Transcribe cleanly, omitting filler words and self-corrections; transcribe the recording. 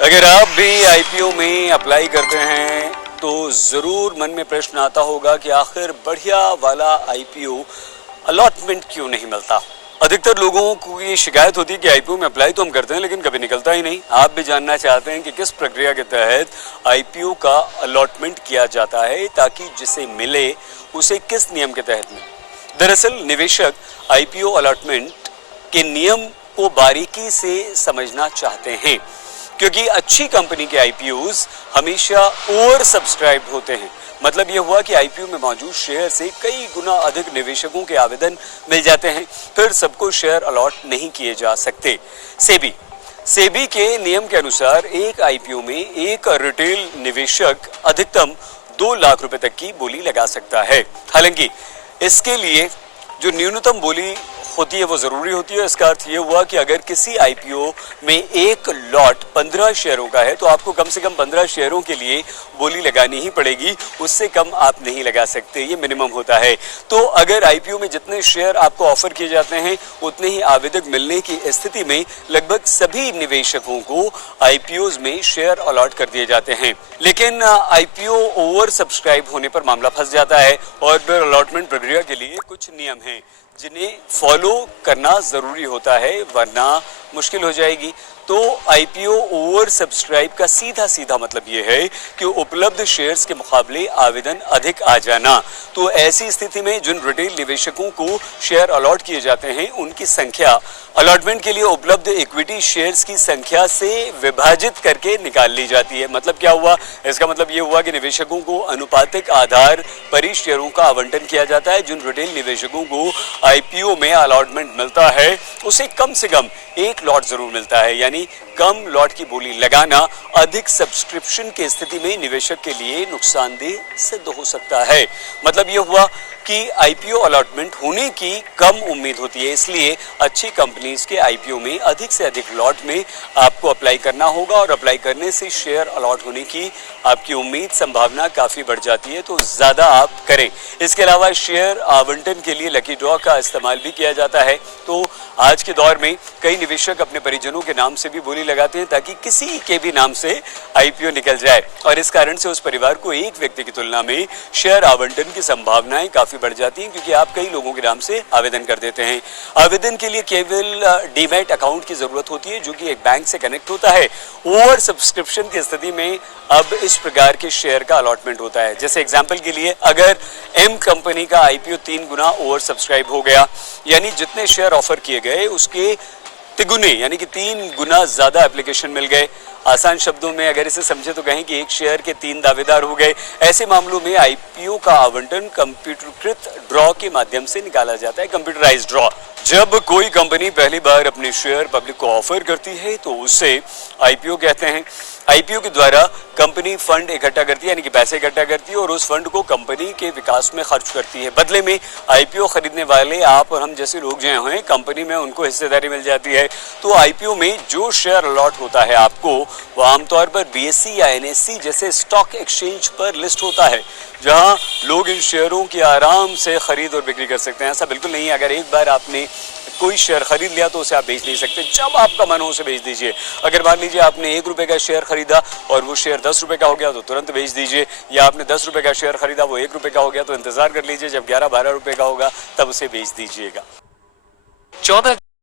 अगर आप भी आईपीओ में अप्लाई करते हैं तो जरूर मन में प्रश्न आता होगा कि आखिर बढ़िया वाला आईपीओ अलॉटमेंट क्यों नहीं मिलता। अधिकतर लोगों को ये शिकायत होती है कि आईपीओ में अप्लाई तो हम करते हैं लेकिन कभी निकलता ही नहीं। आप भी जानना चाहते हैं कि किस प्रक्रिया के तहत आईपीओ का अलॉटमेंट किया जाता है ताकि जिसे मिले उसे किस नियम के तहत मिले। दरअसल निवेशक आईपीओ अलॉटमेंट के नियम को बारीकी से समझना चाहते हैं क्योंकि अच्छी कंपनी के आईपीओज हमेशा ओवर सब्सक्राइब होते हैं। मतलब यह हुआ कि आईपीओ में मौजूद शेयर से कई गुना अधिक निवेशकों के आवेदन मिल जाते हैं, फिर सबको शेयर अलॉट नहीं किए जा सकते। सेबी के नियम के अनुसार एक आईपीओ में एक रिटेल निवेशक अधिकतम 2 लाख रुपए तक की बोली लगा सकता है। हालांकि इसके लिए जो न्यूनतम बोली होती है वो जरूरी होती है। इसका अर्थ ये हुआ कि अगर किसी आईपीओ में एक लॉट 15 शेयरों का है तो आपको कम से कम 15 शेयरों के लिए बोली लगानी ही पड़ेगी, उससे कम आप नहीं लगा सकते, ये मिनिमम होता है। तो अगर आईपीओ में जितने शेयर आपको ऑफर किए जाते हैं उतने ही आवेदक मिलने की स्थिति में लगभग सभी निवेशकों को आईपीओज में शेयर अलॉट कर दिए जाते हैं। लेकिन आईपीओ ओवर सब्सक्राइब होने पर मामला फंस जाता है और फिर अलॉटमेंट प्रक्रिया के लिए कुछ नियम हैं जिन्हें फॉलो करना जरूरी होता है, वरना मुश्किल हो जाएगी। तो आईपीओ ओवर सब्सक्राइब का सीधा सीधा मतलब यह है कि उपलब्ध शेयर्स के मुकाबले आवेदन अधिक आ जाना। तो ऐसी स्थिति में जिन रिटेल निवेशकों को शेयर अलॉट किए जाते हैं उनकी संख्या अलॉटमेंट के लिए उपलब्ध इक्विटी शेयर्स की संख्या से विभाजित करके निकाल ली जाती है। मतलब क्या हुआ? इसका मतलब ये हुआ कि निवेशकों को अनुपातिक आधार पर ही शेयरों का आवंटन किया जाता है। जिन रिटेल निवेशकों को आईपीओ में अलॉटमेंट मिलता है उसे कम से कम एक लॉट जरूर मिलता है, यानी कम लॉट की बोली लगाना अधिक सब्सक्रिप्शन की स्थिति में निवेशक के लिए नुकसानदेह सिद्ध हो सकता है। मतलब यह हुआ कि आईपीओ अलॉटमेंट होने की कम उम्मीद होती है, इसलिए अच्छी कंपनीज के आईपीओ में अधिक से अधिक लॉट में आपको अप्लाई करना होगा और अप्लाई करने से शेयर अलॉट होने की आपकी उम्मीद संभावना काफी बढ़ जाती है, तो ज्यादा आप करें। इसके अलावा शेयर आवंटन के लिए लकी ड्रॉ का इस्तेमाल भी किया जाता है। तो आज के दौर में कई निवेशक अपने परिजनों के नाम से भी बोली लगाते हैं ताकि किसी के भी नाम से आईपीओ निकल जाए और इस कारण से उस परिवार को एक व्यक्ति की तुलना में शेयर आवंटन की संभावनाएं काफी बढ़ जाती हैं, क्योंकि आप कई लोगों के नाम से आवेदन कर देते हैं। आवेदन के लिए केवल डीमैट अकाउंट की जरूरत होती है जो कि एक बैंक से कनेक्ट होता है। ओवर सब्सक्रिप्शन की स्थिति में अब इस प्रकार के शेयर का अलॉटमेंट होता है। जैसे एग्जांपल के लिए अगर एम कंपनी का आईपीओ 3 गुना ओवर सब्सक्राइब हो गया, यानी जितने शेयर ऑफर किए गए उसके तिगुने यानी कि 3 गुना ज्यादा एप्लीकेशन मिल गए। आसान शब्दों में अगर इसे समझे तो कहें कि एक शेयर के 3 दावेदार हो गए। ऐसे मामलों में आईपीओ का आवंटन कंप्यूटरीकृत ड्रॉ के माध्यम से निकाला जाता है, कंप्यूटराइज्ड ड्रॉ। जब कोई कंपनी पहली बार अपने शेयर पब्लिक को ऑफर करती है तो उसे आईपीओ कहते हैं। आईपीओ के द्वारा कंपनी फंड इकट्ठा करती है, यानी कि पैसे इकट्ठा करती है और उस फंड को कंपनी के विकास में खर्च करती है। बदले में आईपीओ खरीदने वाले आप और हम जैसे लोग जो हैं कंपनी में उनको हिस्सेदारी मिल जाती है। तो आईपीओ में जो शेयर अलॉट होता है आपको वो आमतौर पर बीएसई या एनएसई जैसे स्टॉक एक्सचेंज पर लिस्ट होता है, जहां लोग इन शेयरों की आराम से खरीद और बिक्री कर सकते हैं। ऐसा बिल्कुल नहीं है अगर एक बार आपने कोई शेयर खरीद लिया तो उसे आप बेच नहीं सकते। जब आपका मन हो उसे बेच दीजिए। अगर मान लीजिए आपने 1 रुपए का शेयर खरीदा और वो शेयर 10 रुपए का हो गया तो तुरंत बेच दीजिए, या आपने 10 रुपए का शेयर खरीदा वो 1 रुपए का हो गया तो इंतजार कर लीजिए, जब 11-12 रुपए का होगा तब उसे बेच दीजिएगा। 14